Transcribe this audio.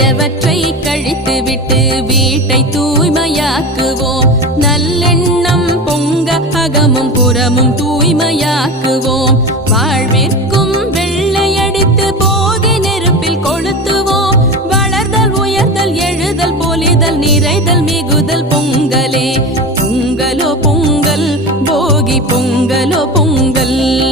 பழையவற்றை கழித்துவிட்டு வீட்டை தூய்மையாக்குவோம். நல்லெண்ணம் பொங்க அகமும் புறமும் தூய்மையாக்குவோம். வாழ்விற்கும் வெள்ளையடித்து போகி நெருப்பில் கொளுத்துவோம். வளர்தல் உயர்தல் எழுதல் பொலிதல் நிறைதல் மிகுதல் பொங்கலே. பொங்கலோ பொங்கல் போகி பொங்கலோ பொங்கல்.